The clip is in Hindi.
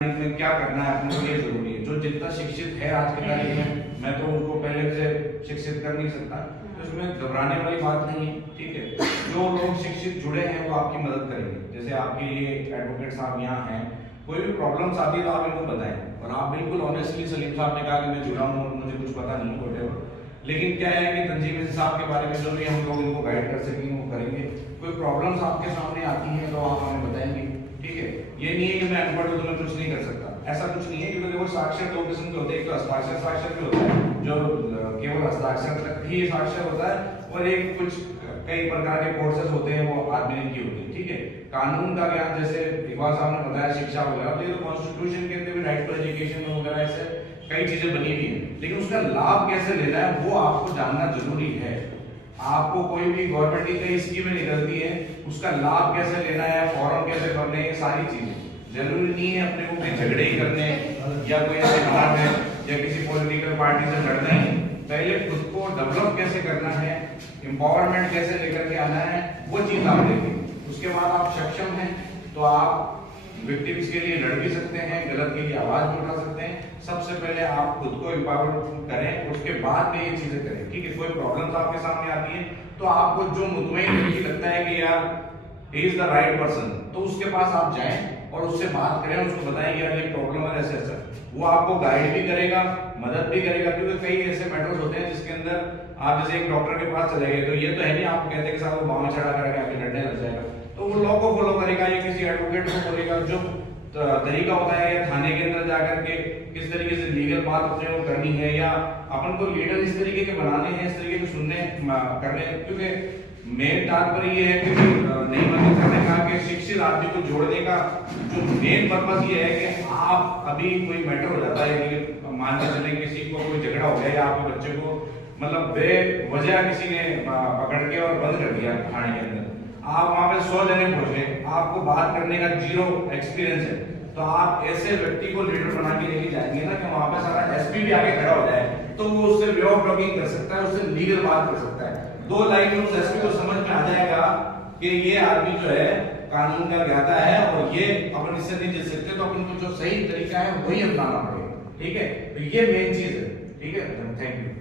में क्या करना है अपने को ये जरूरी है। जो जितना शिक्षित है आज के तारीख में, मैं तो उनको पहले से शिक्षित कर नहीं सकता, तो इसमें घबराने वाली बात नहीं है। ठीक है, जो लोग शिक्षित जुड़े हैं वो आपकी मदद करेंगे। जैसे आपके लिए एडवोकेट साहब यहाँ हैं, कोई भी प्रॉब्लम्स आती है तो आप इनको बताएं, और आप बिल्कुल ऑनेस्टली, सलीम साहब ने कहा कि मैं जुड़ा हूँ, मुझे कुछ पता नहीं वोटेवर, लेकिन क्या है कि तंजीम साहब के बारे में जो भी हम लोग इनको गाइड कर सकेंगे वो करेंगे। कोई प्रॉब्लम्स आपके सामने आती हैं तो आप हमें बताएंगे। ठीक है, ये नहीं है कि मैं अनपढ़ हूं तो मैं कुछ नहीं कर सकता, ऐसा कुछ नहीं है। क्योंकि देखो साक्षर दो किस्म के होते हैं, एक तो हस्ताक्षर साक्षर भी होता है जो केवल हस्ताक्षर तक ही साक्षर होता है, और एक कुछ कई प्रकार के कोर्सेज होते हैं वो आदमी की होती है। ठीक है, कानून का ज्ञान, जैसे इकबाल साहब ने बताया, शिक्षा वगैरह, तो ये तो कॉन्स्टिट्यूशन के अंदर भी राइट टू एजुकेशन वगैरह ऐसे कई चीजें बनी हुई है, लेकिन उसका लाभ कैसे लेना है वो आपको जानना जरूरी है। आपको कोई भी गवर्नमेंट की कई स्कीमें निकलती है, उसका लाभ कैसे लेना है, फॉर्म कैसे भरने हैं, सारी चीजें। जरूरी नहीं है अपने को कोई झगड़े ही करने या कोई ऐसे हालात है या किसी पॉलिटिकल पार्टी से लड़ना ही। पहले खुद को डेवलप कैसे करना है, एम्पावरमेंट कैसे लेकर के आना है, वो चीज आप देखें। उसके बाद आप सक्षम हैं तो आप विक्टिम्स के लिए लड़ भी सकते हैं, गलत के लिए आवाज भी उठा सकते हैं। सबसे पहले आप खुद को एम्पावर करें, उसके बाद में ये चीजें करें। ठीक है, कोई प्रॉब्लम्स आपके सामने आती है तो आपको जो मुतमईन लगता है कि यार he is the right person, तो उसके पास आप जाएं और उससे बात करें, उसको बताएं यार ये प्रॉब्लम है ऐसे ऐसा। वो आपको गाइड भी करेगा, मदद भी करेगा, क्योंकि कई ऐसे मैटर्स होते हैं जिसके अंदर आप जैसे एक डॉक्टर के पास चले गए तो ये तो है नहीं आपको कहते कि साहब वो बाँह चढ़ा करके आपके लड़ने लग जाएगा, तो वो लॉ को फॉलो करेगा या किसी एडवोकेट को बोलेगा। जो तरीका होता है या थाने के अंदर जाकर के किस तरीके से लीगल बात अपने को करनी है, या अपन को लीडर इस तरीके के बनाने हैं, इस तरीके के सुनने करने। क्योंकि मेन तात्पर्य ये है कि नहीं मतलब करने का कि शिक्षित आदमी को जोड़ने का जो मेन पर्पस ये है कि आप अभी कोई मैटर हो जाता है कि मान के चले किसी को कोई झगड़ा हो गया या आपके बच्चे को मतलब बेवजह किसी ने पकड़ के और बंद कर दिया थाने के अंदर, आप वहां पे 100 जने पहुंचे, आपको बात करने का जीरो एक्सपीरियंस है, तो आप ऐसे व्यक्ति को लीडर बना के लेके जाएंगे ना कि वहां पे सारा एसपी भी आके खड़ा हो जाए, तो वो उससे वे ऑफ टॉकिंग कर सकता है, उससे लीगल बात कर सकता है। 2 लाइन में उस एसपी को समझ में आ जाएगा कि ये आदमी जो है कानून का ज्ञाता है और ये अपन इससे नहीं जीत सकते, तो अपन को जो सही तरीका है वही अपनाना पड़ेगा। ठीक है, तो ये मेन चीज है। ठीक है, थैंक यू।